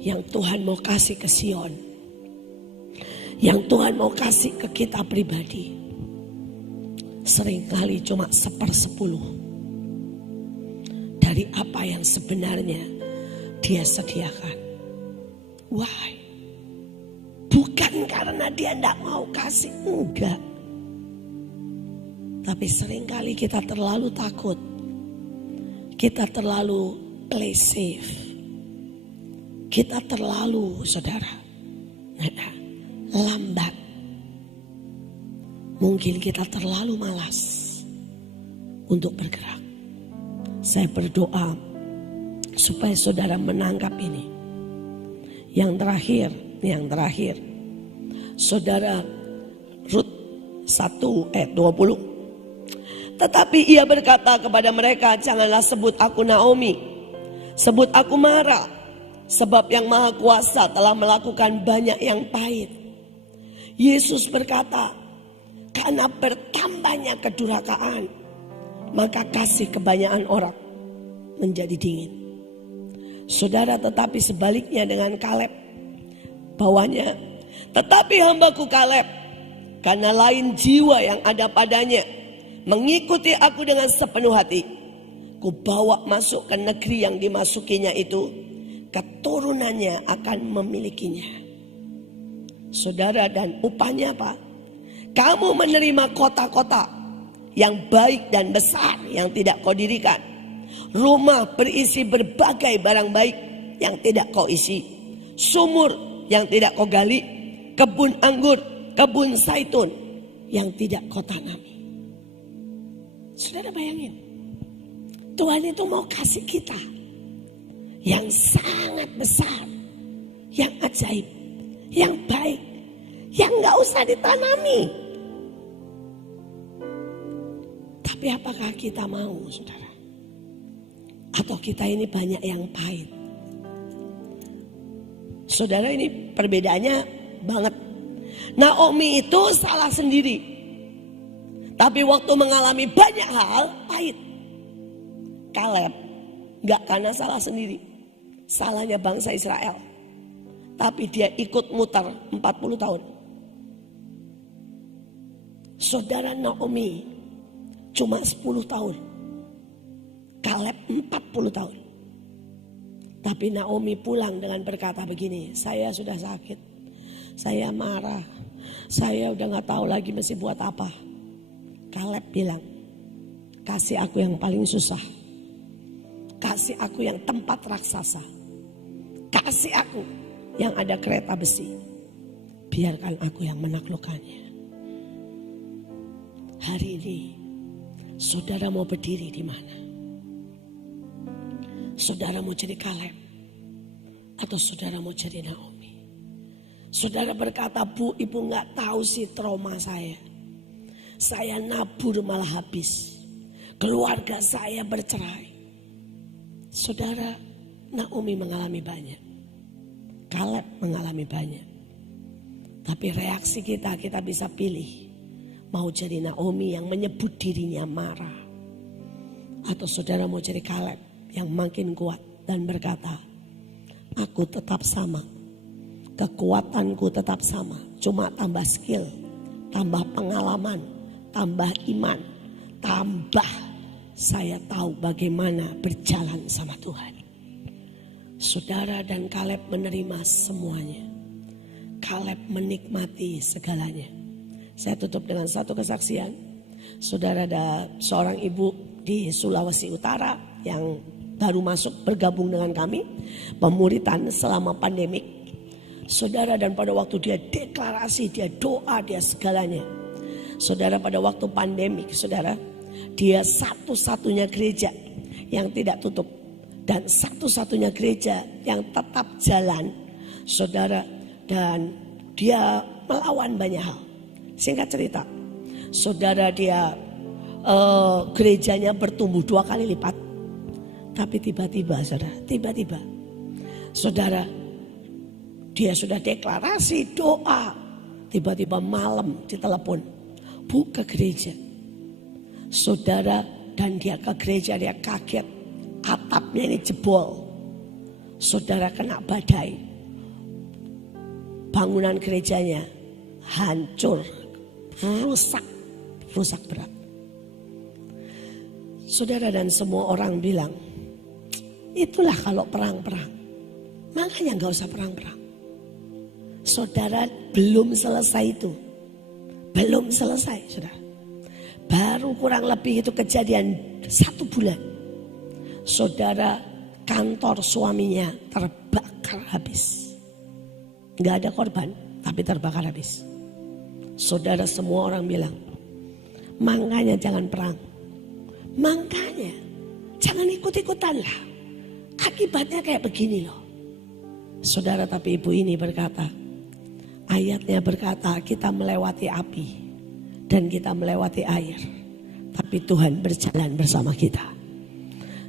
Yang Tuhan mau kasih ke Sion, yang Tuhan mau kasih ke kita pribadi, seringkali cuma 1/10 dari apa yang sebenarnya Dia sediakan. Why? Bukan karena Dia tidak mau kasih, enggak. Tapi seringkali kita terlalu takut, kita terlalu play safe. Kita terlalu, saudara, lambat. Mungkin kita terlalu malas untuk bergerak. Saya berdoa supaya saudara menangkap ini. Yang terakhir. Saudara, Rut 1 ayat 20. Tetapi ia berkata kepada mereka, janganlah sebut aku Naomi, sebut aku Mara. Sebab yang Maha Kuasa telah melakukan banyak yang pahit. Yesus berkata, karena bertambahnya kedurhakaan, maka kasih kebanyakan orang menjadi dingin. Saudara, tetapi sebaliknya dengan Kaleb, bawahnya, tetapi hambaku Kaleb, karena lain jiwa yang ada padanya, mengikuti aku dengan sepenuh hati, ku bawa masuk ke negeri yang dimasukinya itu, keturunannya akan memilikinya. Saudara, dan upahnya apa? Kamu menerima kota-kota yang baik dan besar yang tidak kau dirikan. Rumah berisi berbagai barang baik yang tidak kau isi. Sumur yang tidak kau gali. Kebun anggur, kebun zaitun yang tidak kau tanami. Saudara bayangin, Tuhan itu mau kasih kita yang sangat besar, yang ajaib, yang baik, yang gak usah ditanami. Tapi apakah kita mau, saudara? Atau kita ini banyak yang pahit? Saudara, ini perbedaannya banget. Naomi itu salah sendiri, tapi waktu mengalami banyak hal pahit. Kaleb gak karena salah sendiri. Salahnya bangsa Israel. Tapi dia ikut muter 40 tahun. Saudara, Naomi cuma 10 tahun. Kaleb 40 tahun. Tapi Naomi pulang dengan berkata begini, saya sudah sakit, saya marah, saya udah gak tahu lagi mesti buat apa. Kaleb bilang, kasih aku yang paling susah, kasih aku yang tempat raksasa, kasih aku yang ada kereta besi, biarkan aku yang menaklukkannya. Hari ini saudara mau berdiri di mana? Saudara mau jadi Kaleb atau saudara mau jadi Naomi? Saudara berkata, Bu, ibu gak tahu sih trauma saya. Saya nabur malah habis. Keluarga saya bercerai. Saudara, Naomi mengalami banyak. Kaleb mengalami banyak. Tapi reaksi kita bisa pilih. Mau jadi Naomi yang menyebut dirinya marah. Atau saudara mau jadi Kaleb yang makin kuat dan berkata, aku tetap sama. Kekuatanku tetap sama. Cuma tambah skill, tambah pengalaman, tambah iman, tambah saya tahu bagaimana berjalan sama Tuhan. Saudara dan Kaleb menerima semuanya. Kaleb menikmati segalanya. Saya tutup dengan satu kesaksian. Saudara, ada seorang ibu di Sulawesi Utara yang baru masuk bergabung dengan kami. Pemuritan selama pandemik. Saudara, dan pada waktu dia deklarasi, dia doa, dia segalanya. Saudara, pada waktu pandemik, saudara, dia satu-satunya gereja yang tidak tutup. Dan satu-satunya gereja yang tetap jalan. Saudara, dan dia melawan banyak hal. Singkat cerita, saudara, dia gerejanya bertumbuh 2 kali lipat. Tapi tiba-tiba, saudara, dia sudah deklarasi doa. Tiba-tiba malam ditelepon, Bu, ke gereja. Saudara, dan dia ke gereja, dia kaget. Atapnya ini jebol. Saudara, kena badai. Bangunan gerejanya hancur, rusak berat. Saudara, dan semua orang bilang, itulah kalau perang-perang. Makanya gak usah perang-perang. Saudara, belum selesai itu. Belum selesai, saudara. Baru kurang lebih itu kejadian 1 bulan. Saudara, kantor suaminya terbakar habis. Gak ada korban, tapi terbakar habis. Saudara, semua orang bilang, makanya jangan perang. Makanya jangan ikut-ikutan lah. Akibatnya kayak begini loh. Saudara, tapi ibu ini berkata, ayatnya berkata, kita melewati api dan kita melewati air, tapi Tuhan berjalan bersama kita.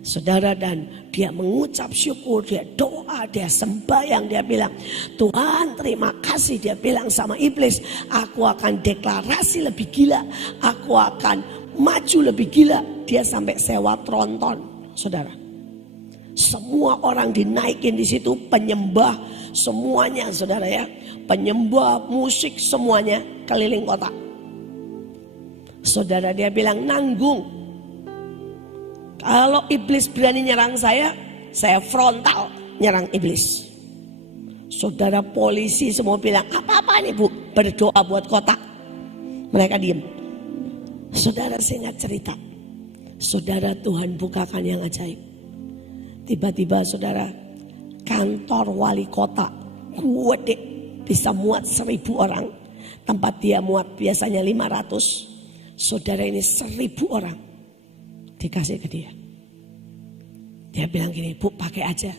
Saudara, dan dia mengucap syukur, dia doa, dia sembahyang, dia bilang, Tuhan terima kasih. Dia bilang sama iblis, aku akan deklarasi lebih gila, aku akan maju lebih gila. Dia sampai sewa tronton, saudara. Semua orang dinaikin di situ, penyembah semuanya, saudara ya, penyembah, musik semuanya keliling kota. Saudara, dia bilang nanggung. Kalau iblis berani nyerang saya frontal nyerang iblis. Saudara, polisi semua bilang, apa-apa nih Bu, berdoa buat kota. Mereka diem. Saudara, singkat cerita, saudara, Tuhan bukakan yang ajaib. Tiba-tiba, saudara, kantor wali kota gede, bisa muat 1.000 orang. Tempat dia muat biasanya 500. Saudara, ini 1.000 orang dikasih ke dia. Dia bilang gini, Bu, pakai aja.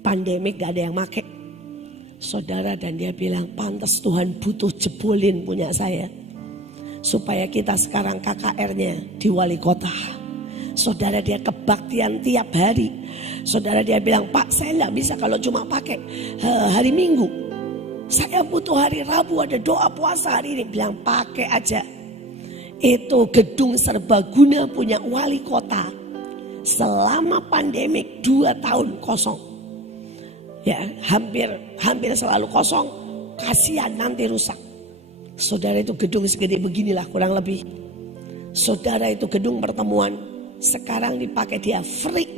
Pandemik gak ada yang pakai. Saudara, dan dia bilang, pantas Tuhan butuh jebolin punya saya. Supaya kita sekarang KKR-nya di wali kota. Saudara, dia kebaktian tiap hari. Saudara, dia bilang, Pak, saya gak bisa kalau cuma pakai hari Minggu. Saya butuh hari Rabu, ada doa puasa hari ini. Bilang, pakai aja. Itu gedung serbaguna punya wali kota. Selama pandemik 2 tahun kosong. Ya, hampir selalu kosong. Kasihan nanti rusak. Saudara, itu gedung segede beginilah kurang lebih. Saudara, itu gedung pertemuan. Sekarang dipakai dia free.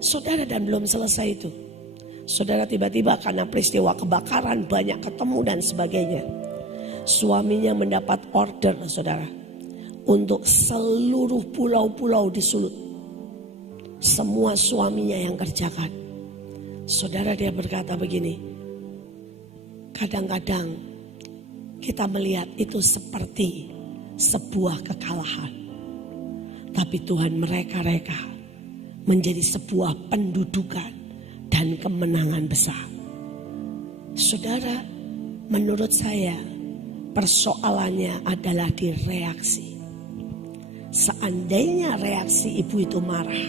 Saudara, dan belum selesai itu. Saudara, tiba-tiba karena peristiwa kebakaran banyak ketemu dan sebagainya. Suaminya mendapat order, saudara, untuk seluruh pulau-pulau di Sulut. Semua suaminya yang kerjakan. Saudara, dia berkata begini, kadang-kadang kita melihat itu seperti sebuah kekalahan. Tapi Tuhan mereka-reka menjadi sebuah pendudukan dan kemenangan besar. Saudara, menurut saya persoalannya adalah di reaksi. Seandainya reaksi ibu itu marah,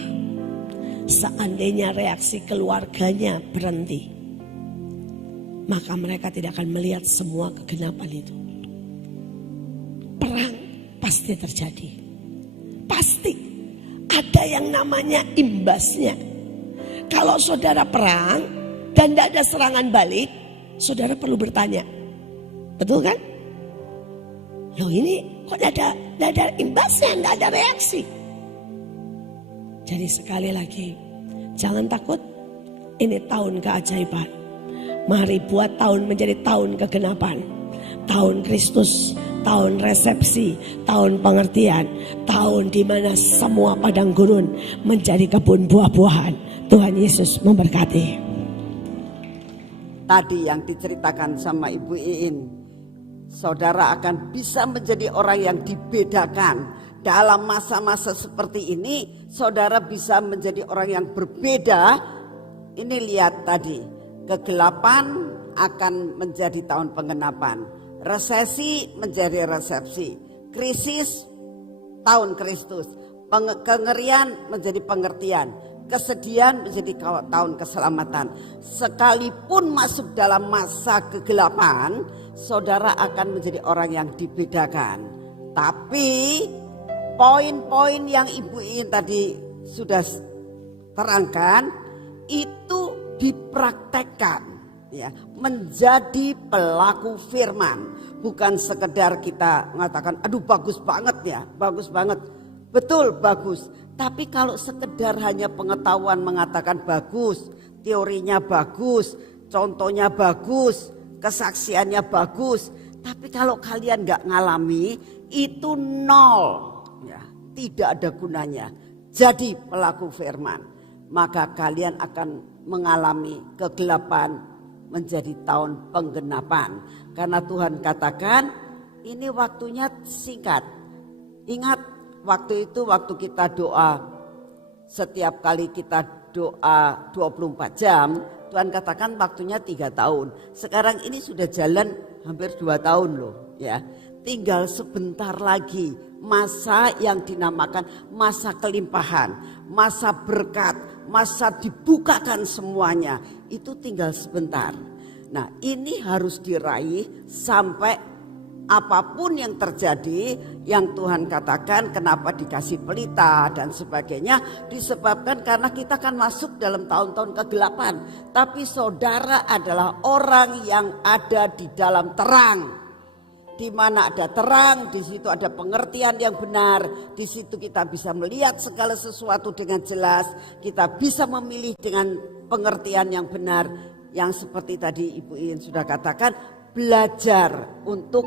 seandainya reaksi keluarganya berhenti, maka mereka tidak akan melihat semua kegenapan itu. Perang pasti terjadi. Pasti ada yang namanya imbasnya. Kalau saudara perang dan tidak ada serangan balik, saudara perlu bertanya. Betul kan? Loh ini kok tidak ada imbasnya, tidak ada reaksi. Jadi sekali lagi, jangan takut. Ini tahun keajaiban. Mari buat tahun menjadi tahun kegenapan. Tahun Kristus, tahun resepsi, tahun pengertian, tahun di mana semua padang gurun menjadi kebun buah-buahan. Tuhan Yesus memberkati. Tadi yang diceritakan sama Ibu Iin, saudara akan bisa menjadi orang yang dibedakan. Dalam masa-masa seperti ini, saudara bisa menjadi orang yang berbeda. Ini lihat tadi, kegelapan akan menjadi tahun penggenapan. Resesi menjadi resepsi, krisis tahun Kristus, kengerian menjadi pengertian, kesedihan menjadi tahun keselamatan. Sekalipun masuk dalam masa kegelapan, saudara akan menjadi orang yang dibedakan. Tapi poin-poin yang Ibu Iin tadi sudah terangkan itu dipraktekkan. Ya, menjadi pelaku firman, bukan sekedar kita mengatakan aduh bagus banget ya, bagus banget, betul bagus. Tapi kalau sekedar hanya pengetahuan mengatakan bagus, teorinya bagus, contohnya bagus, kesaksiannya bagus, tapi kalau kalian nggak ngalami itu nol, ya, tidak ada gunanya. Jadi pelaku firman, maka kalian akan mengalami kegelapan menjadi tahun penggenapan. Karena Tuhan katakan ini waktunya singkat. Ingat waktu itu waktu kita doa, setiap kali kita doa 24 jam, Tuhan katakan waktunya 3 tahun. Sekarang ini sudah jalan hampir 2 tahun loh ya. Tinggal sebentar lagi masa yang dinamakan masa kelimpahan, masa berkat, masa dibukakan semuanya, itu tinggal sebentar. Nah ini harus diraih sampai apapun yang terjadi, yang Tuhan katakan kenapa dikasih pelita dan sebagainya, disebabkan karena kita kan masuk dalam tahun-tahun kegelapan. Tapi saudara adalah orang yang ada di dalam terang. Di mana ada terang, di situ ada pengertian yang benar, di situ kita bisa melihat segala sesuatu dengan jelas, kita bisa memilih dengan pengertian yang benar, yang seperti tadi Ibu Iin sudah katakan, belajar untuk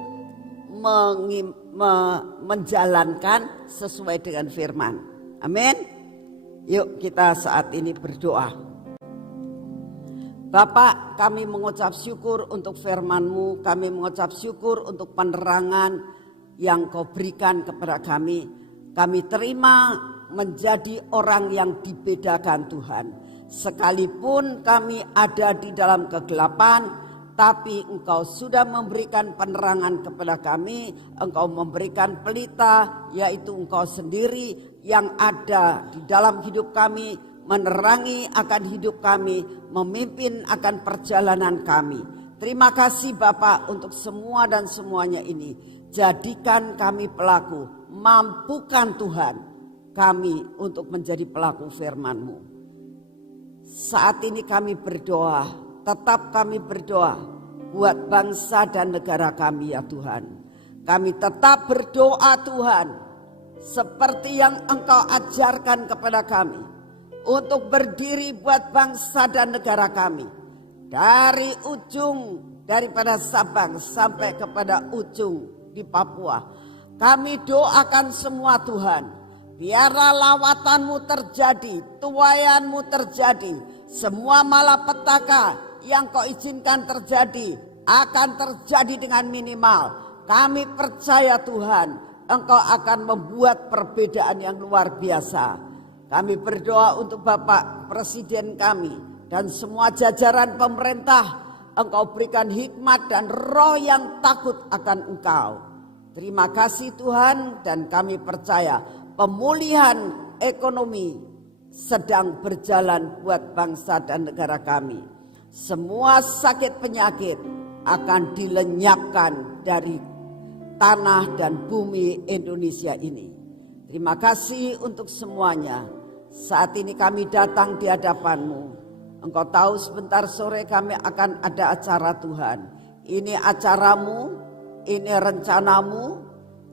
menjalankan sesuai dengan firman. Amin. Yuk kita saat ini berdoa. Bapak, kami mengucap syukur untuk firman-Mu, kami mengucap syukur untuk penerangan yang Kau berikan kepada kami. Kami terima menjadi orang yang dibedakan Tuhan. Sekalipun kami ada di dalam kegelapan, tapi Engkau sudah memberikan penerangan kepada kami. Engkau memberikan pelita, yaitu Engkau sendiri yang ada di dalam hidup kami, menerangi akan hidup kami, memimpin akan perjalanan kami. Terima kasih Bapak untuk semua dan semuanya ini. Jadikan kami pelaku, mampukan Tuhan kami untuk menjadi pelaku firman-Mu. Saat ini kami berdoa, tetap kami berdoa buat bangsa dan negara kami ya Tuhan. Kami tetap berdoa Tuhan, seperti yang Engkau ajarkan kepada kami, untuk berdiri buat bangsa dan negara kami. Dari ujung daripada Sabang sampai kepada ujung di Papua. Kami doakan semua Tuhan. Biarlah lawatan-Mu terjadi, tuaian-Mu terjadi. Semua malapetaka yang Kau izinkan terjadi akan terjadi dengan minimal. Kami percaya Tuhan, Engkau akan membuat perbedaan yang luar biasa. Kami berdoa untuk Bapak Presiden kami dan semua jajaran pemerintah. Engkau berikan hikmat dan roh yang takut akan Engkau. Terima kasih Tuhan, dan kami percaya pemulihan ekonomi sedang berjalan buat bangsa dan negara kami. Semua sakit penyakit akan dilenyapkan dari tanah dan bumi Indonesia ini. Terima kasih untuk semuanya. Saat ini kami datang di hadapan-Mu. Engkau tahu sebentar sore kami akan ada acara Tuhan. Ini acaramu, ini rencanamu.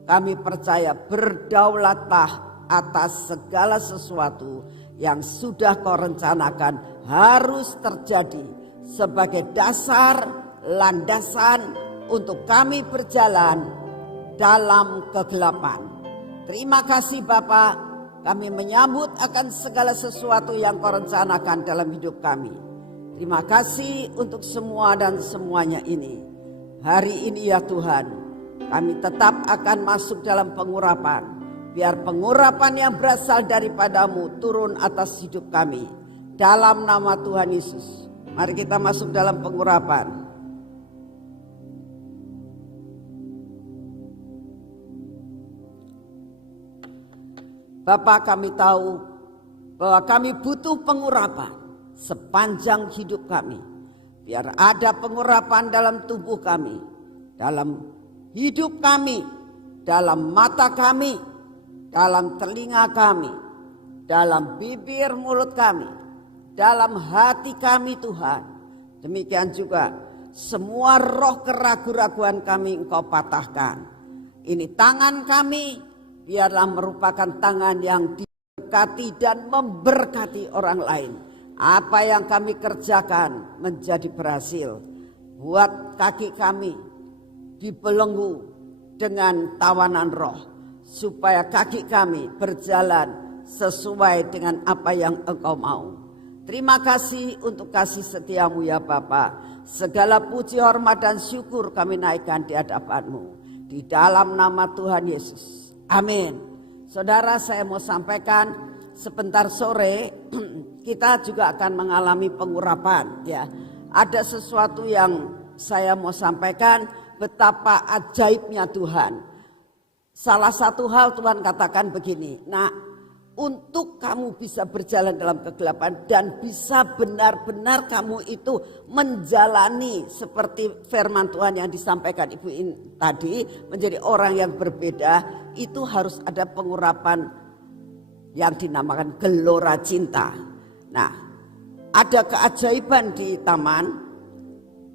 Kami percaya berdaulatlah atas segala sesuatu yang sudah Kau rencanakan harus terjadi sebagai dasar, landasan untuk kami berjalan dalam kegelapan. Terima kasih Bapak, kami menyambut akan segala sesuatu yang Kau rencanakan dalam hidup kami. Terima kasih untuk semua dan semuanya ini. Hari ini ya Tuhan, kami tetap akan masuk dalam pengurapan. Biar pengurapan yang berasal daripada-Mu turun atas hidup kami. Dalam nama Tuhan Yesus. Mari kita masuk dalam pengurapan. Bapak, kami tahu bahwa kami butuh pengurapan sepanjang hidup kami. Biar ada pengurapan dalam tubuh kami, dalam hidup kami, dalam mata kami, dalam telinga kami, dalam bibir mulut kami, dalam hati kami Tuhan. Demikian juga semua roh keraguan-raguan kami Engkau patahkan. Ini tangan kami, biarlah merupakan tangan yang diberkati dan memberkati orang lain. Apa yang kami kerjakan menjadi berhasil. Buat kaki kami dibelenggu dengan tawanan roh, supaya kaki kami berjalan sesuai dengan apa yang Engkau mau. Terima kasih untuk kasih setia-Mu ya Bapa. Segala puji, hormat dan syukur kami naikkan di hadapan-Mu. Di dalam nama Tuhan Yesus. Amin. Saudara, saya mau sampaikan sebentar sore kita juga akan mengalami pengurapan ya. Ada sesuatu yang saya mau sampaikan, betapa ajaibnya Tuhan. Salah satu hal Tuhan katakan begini, nah untuk kamu bisa berjalan dalam kegelapan dan bisa benar-benar kamu itu menjalani seperti firman Tuhan yang disampaikan Ibu In tadi, menjadi orang yang berbeda, itu harus ada pengurapan yang dinamakan gelora cinta. Nah, ada keajaiban di taman,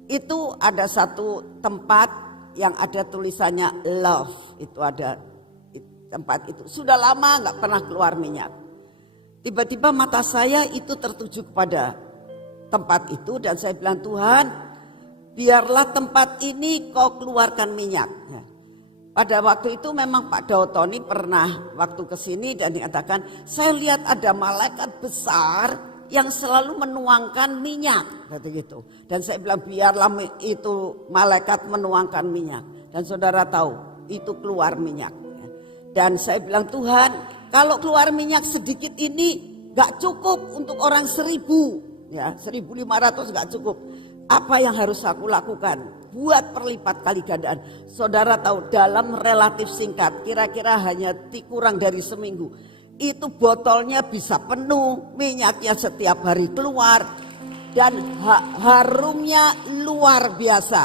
itu ada satu tempat yang ada tulisannya love, itu ada tempat itu. Sudah lama gak pernah keluar minyak. Tiba-tiba mata saya itu tertuju kepada tempat itu dan saya bilang, Tuhan biarlah tempat ini Kau keluarkan minyak. Nah, pada waktu itu memang Pak Daotoni pernah waktu ke sini dan dikatakan, saya lihat ada malaikat besar yang selalu menuangkan minyak, kata gitu. Dan saya bilang biarlah itu malaikat menuangkan minyak. Dan saudara tahu itu keluar minyak. Dan saya bilang, Tuhan kalau keluar minyak sedikit ini gak cukup untuk orang 1.000 ya, 1.500 gak cukup. Apa yang harus aku lakukan? Buat perlipat kali gandaan. Saudara tahu dalam relatif singkat, kira-kira hanya kurang dari seminggu, itu botolnya bisa penuh, minyaknya setiap hari keluar dan harumnya luar biasa.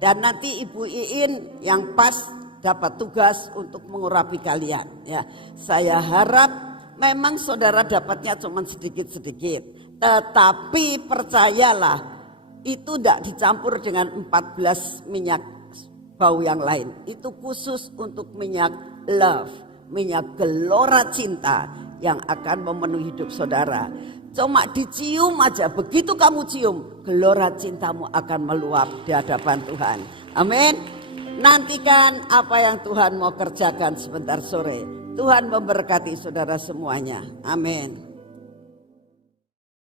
Dan nanti Ibu Iin yang pas dapat tugas untuk mengurapi kalian ya. Saya harap memang saudara dapatnya cuma sedikit-sedikit, tetapi percayalah itu tidak dicampur dengan 14 minyak bau yang lain. Itu khusus untuk minyak love, minyak gelora cinta yang akan memenuhi hidup saudara. Cuma dicium aja, begitu kamu cium, gelora cintamu akan meluap di hadapan Tuhan. Amin. Nantikan apa yang Tuhan mau kerjakan sebentar sore. Tuhan memberkati saudara semuanya. Amin.